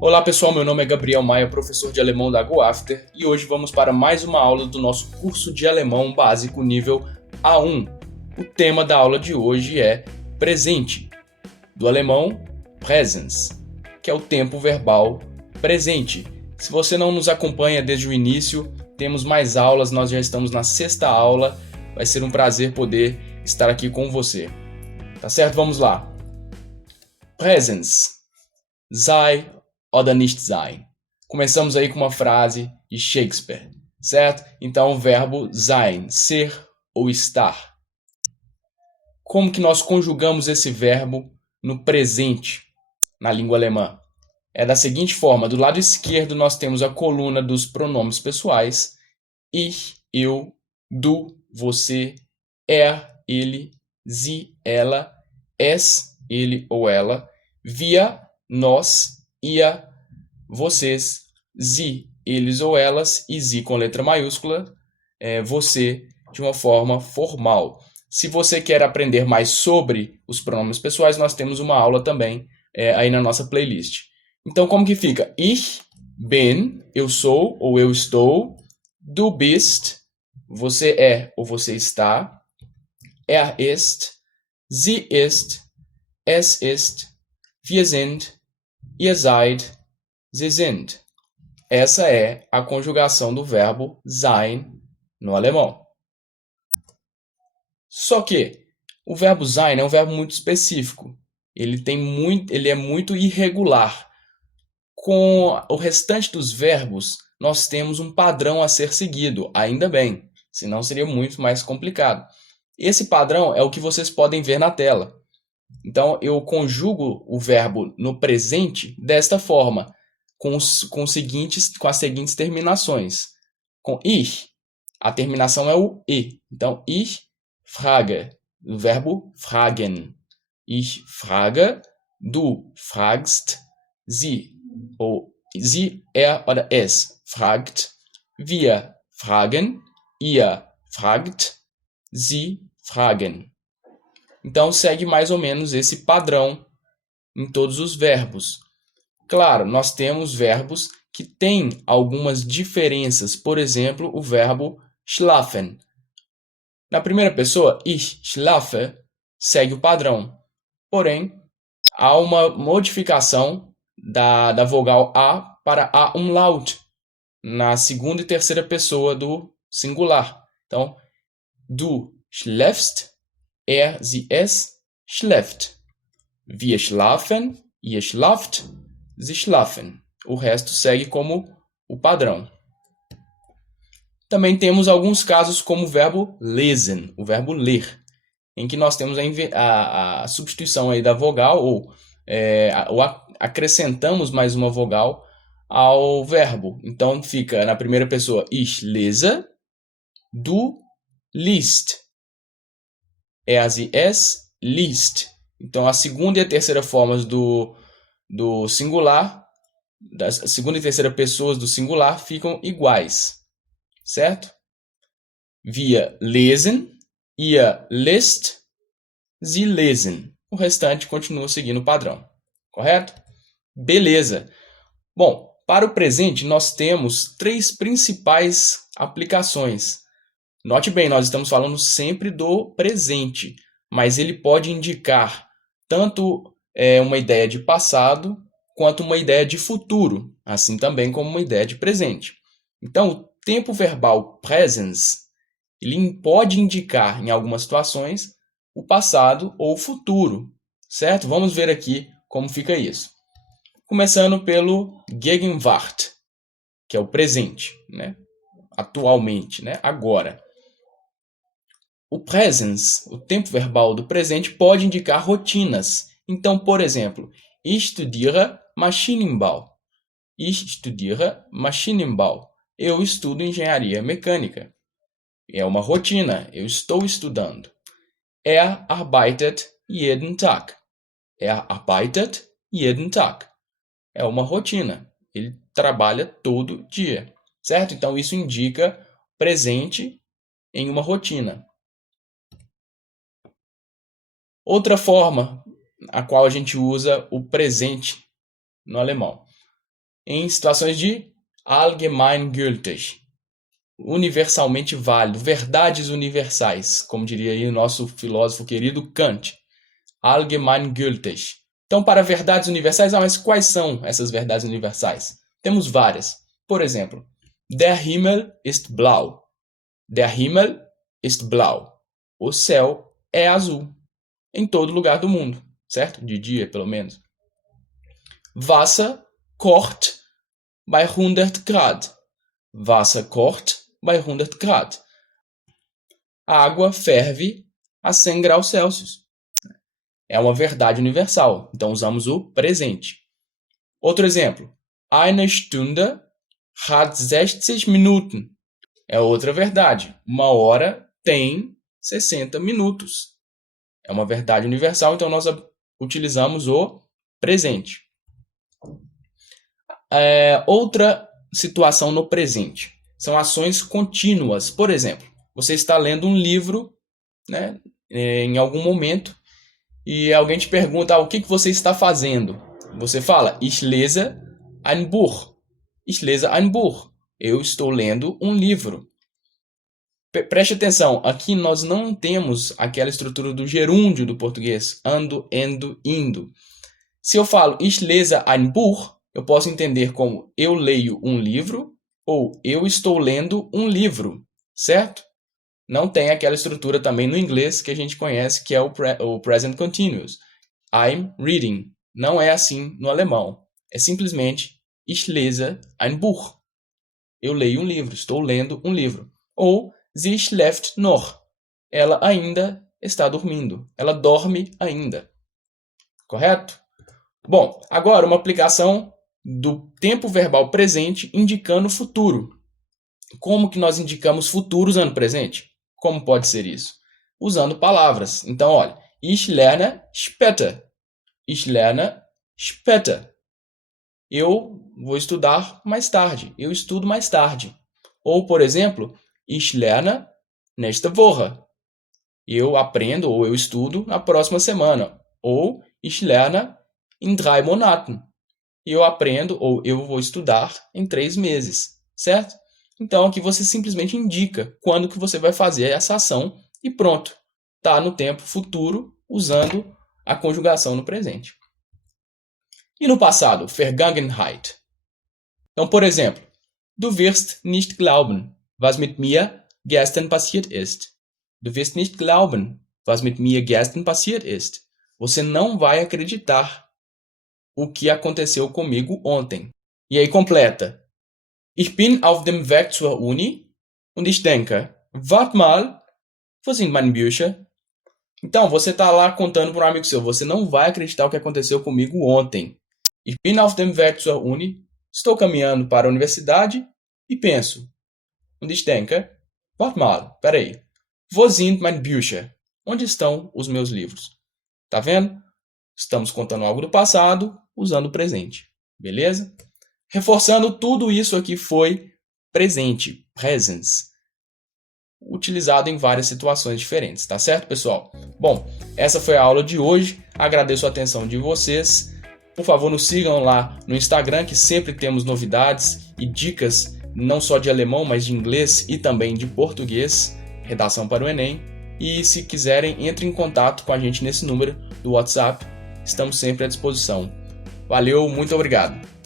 Olá pessoal, meu nome é Gabriel Maia, professor de alemão da GoAfter, e hoje vamos para mais uma aula do nosso curso de alemão básico nível A1. O tema da aula de hoje é presente, do alemão Präsens, que é o tempo verbal presente. Se você não nos acompanha desde o início, temos mais aulas, nós já estamos na 6ª aula, vai ser um prazer poder estar aqui com você. Tá certo? Vamos lá. Präsens, sei oder nicht sein. Começamos aí com uma frase de Shakespeare, certo? Então, o verbo sein, ser ou estar. Como que nós conjugamos esse verbo no presente, na língua alemã? É da seguinte forma: do lado esquerdo nós temos a coluna dos pronomes pessoais, ich, eu, du, você, er, ele, sie, ela, es, ele ou ela, wir, nós, ihr, vocês, sie, eles ou elas, e sie com letra maiúscula, você, de uma forma formal. Se você quer aprender mais sobre os pronomes pessoais, nós temos uma aula também aí na nossa playlist. Então, como que fica? Ich bin, eu sou ou eu estou. Du bist, você é ou você está. Er ist, sie ist, es ist, wir sind, ihr seid, sie sind. Essa é a conjugação do verbo sein no alemão. Só que o verbo sein é um verbo muito específico. Ele é muito irregular. Com o restante dos verbos, nós temos um padrão a ser seguido, ainda bem, senão seria muito mais complicado. Esse padrão é o que vocês podem ver na tela. Então, eu conjugo o verbo no presente desta forma, com as seguintes terminações. Com ich, a terminação é o e. Então, ich frage, o verbo fragen. Ich frage, du fragst, sie, ou sie, er oder es fragt, wir fragen, ihr fragt, sie fragen. Então, segue mais ou menos esse padrão em todos os verbos. Claro, nós temos verbos que têm algumas diferenças. Por exemplo, o verbo schlafen. Na primeira pessoa, ich schlafe, segue o padrão. Porém, há uma modificação da vogal A para A umlaut na segunda e terceira pessoa do singular. Então, du schläfst, er, sie, es schläft. Wir schlafen, ihr schlaft, sie schlafen. O resto segue como o padrão. Também temos alguns casos como o verbo lesen, o verbo ler, em que nós temos a substituição aí da vogal ou acrescentamos mais uma vogal ao verbo. Então fica na primeira pessoa ich lese, du liest, er, sie, es liest. Então a segunda e a terceira formas do singular, das segunda e terceira pessoas do singular ficam iguais, certo? Wir lesen, ihr lest, sie lesen. O restante continua seguindo o padrão, correto? Beleza. Bom, para o presente nós temos 3 principais aplicações. Note bem, nós estamos falando sempre do presente, mas ele pode indicar tanto uma ideia de passado quanto uma ideia de futuro, assim também como uma ideia de presente. Então, o tempo verbal presens, ele pode indicar em algumas situações o passado ou o futuro, certo? Vamos ver aqui como fica isso. Começando pelo Gegenwart, que é o presente, né? Atualmente, né? Agora. O presens, o tempo verbal do presente, pode indicar rotinas. Então, por exemplo, ich studiere Maschinenbau. Ich studiere Maschinenbau. Eu estudo engenharia mecânica. É uma rotina. Eu estou estudando. Er arbeitet jeden Tag. Er arbeitet jeden Tag. É uma rotina. Ele trabalha todo dia. Certo? Então, isso indica presente em uma rotina. Outra forma a qual a gente usa o presente no alemão. em situações de allgemeingültig, universalmente válido, verdades universais, como diria aí o nosso filósofo querido Kant, allgemeingültig. Então, para verdades universais, mas quais são essas verdades universais? Temos várias. Por exemplo, der Himmel ist blau. Der Himmel ist blau. O céu é azul. Em todo lugar do mundo, certo? De dia, pelo menos. Wasser kocht bei 100 Grad. Wasser kocht bei 100 Grad. A água ferve a 100 graus Celsius. É uma verdade universal. Então, usamos o presente. Outro exemplo. Eine Stunde hat 60 Minuten. É outra verdade. Uma hora tem 60 minutos. É uma verdade universal, então nós utilizamos o presente. Outra situação no presente. São ações contínuas. Por exemplo, você está lendo um livro, né, em algum momento, e alguém te pergunta, o que você está fazendo? Você fala, ich lese ein Buch. Ich lese ein Buch. Eu estou lendo um livro. Preste atenção, aqui nós não temos aquela estrutura do gerúndio do português, ando, endo, indo. Se eu falo ich lese ein Buch, eu posso entender como eu leio um livro ou eu estou lendo um livro, certo? Não tem aquela estrutura também no inglês que a gente conhece, que é o present continuous. I'm reading. Não é assim no alemão. É simplesmente ich lese ein Buch. Eu leio um livro, estou lendo um livro. Ou sie schläft noch. Ela ainda está dormindo. Ela dorme ainda. Correto? Bom, agora uma aplicação do tempo verbal presente indicando o futuro. Como que nós indicamos futuro usando presente? Como pode ser isso? Usando palavras. Então, olha, ich lerne später. Ich lerne später. Eu vou estudar mais tarde. Eu estudo mais tarde. Ou, por exemplo, ich lerne nächste Woche. Eu aprendo ou eu estudo na próxima semana. Ou ich lerne in 3 Monaten. Eu aprendo ou eu vou estudar em 3 meses. Certo? Então, aqui você simplesmente indica quando que você vai fazer essa ação e pronto. Está no tempo futuro usando a conjugação no presente. E no passado, Vergangenheit. Então, por exemplo, du wirst nicht glauben, was mit mir gestern passiert ist. Du wirst nicht glauben, was mit mir gestern passiert ist. Você não vai acreditar o que aconteceu comigo ontem. E aí completa. Ich bin auf dem Weg zur Uni und ich denke, warte mal, wo sind meine Bücher? Então, você está lá contando para um amigo seu, você não vai acreditar o que aconteceu comigo ontem. Ich bin auf dem Weg zur Uni, estou caminhando para a universidade e penso. Und ich denke, warte mal, peraí, wo sind meine Bücher? Onde estão os meus livros? Tá vendo? Estamos contando algo do passado, usando o presente. Beleza? Reforçando, tudo isso aqui foi presente, presence, utilizado em várias situações diferentes, tá certo, pessoal? Bom, essa foi a aula de hoje, agradeço a atenção de vocês, por favor nos sigam lá no Instagram, que sempre temos novidades e dicas, não só de alemão, mas de inglês e também de português, redação para o Enem, e se quiserem, entrem em contato com a gente nesse número do WhatsApp, estamos sempre à disposição. Valeu, muito obrigado!